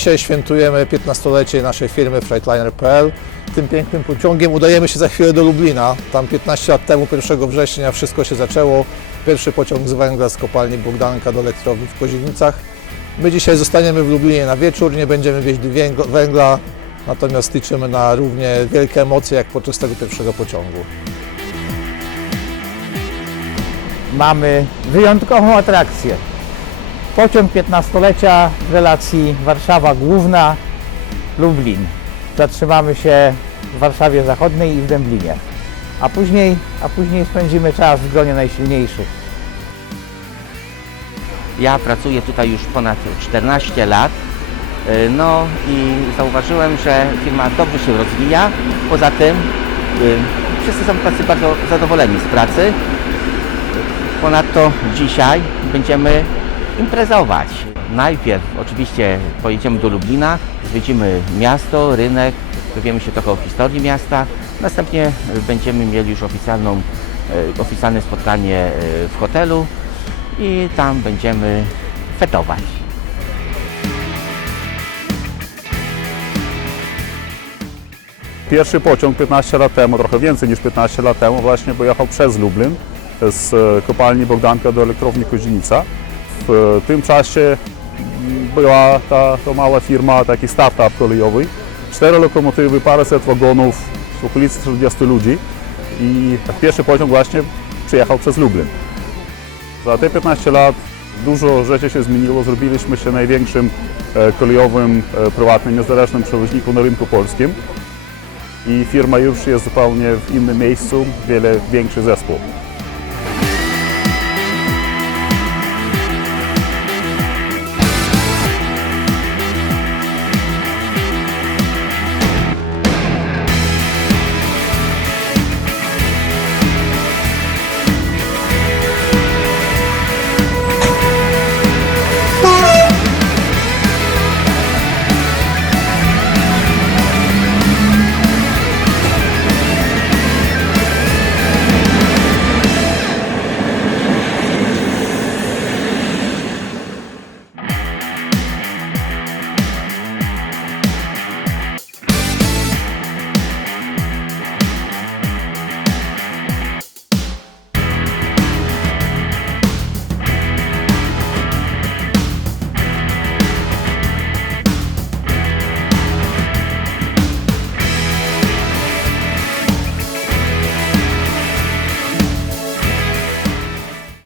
Dzisiaj świętujemy 15-lecie naszej firmy Freightliner.pl. Tym pięknym pociągiem udajemy się za chwilę do Lublina. Tam 15 lat temu, 1 września, wszystko się zaczęło. Pierwszy pociąg z węgla z kopalni Bogdanka do elektrowni w Kozienicach. My dzisiaj zostaniemy w Lublinie na wieczór, nie będziemy wieźli węgla- natomiast liczymy na równie wielkie emocje jak podczas tego pierwszego pociągu. mamy wyjątkową atrakcję. Pociąg 15-lecia w relacji Warszawa Główna Lublin. Zatrzymamy się w Warszawie Zachodniej i w Dęblinie. A później, a później spędzimy czas w gronie najsilniejszych. Ja pracuję tutaj już ponad 14 lat. Y, No i zauważyłem, że firma dobrze się rozwija. Poza tym y, wszyscy są tacy bardzo zadowoleni z pracy. Ponadto dzisiaj będziemy imprezować. Najpierw oczywiście pojedziemy do Lublina, zwiedzimy miasto, rynek, dowiemy się trochę o historii miasta. Następnie będziemy mieli już oficjalną, y, oficjalne spotkanie y, w hotelu i tam będziemy fetować. Pierwszy pociąg 15 lat temu, trochę więcej niż 15 lat temu, właśnie pojechał przez Lublin z e, kopalni Bogdanka do elektrowni Kozienica. W e, tym czasie była ta, to mała firma, taki startup kolejowy. Cztery lokomotywy, paręset wagonów, w okolicy 40 ludzi i pierwszy pociąg właśnie przyjechał przez Lublin. Za te 15 lat dużo rzeczy się zmieniło. Zrobiliśmy się największym e, kolejowym, e, prywatnym, niezależnym przewoźnikiem na rynku polskim i firma już jest zupełnie w innym miejscu, wiele większy zespół.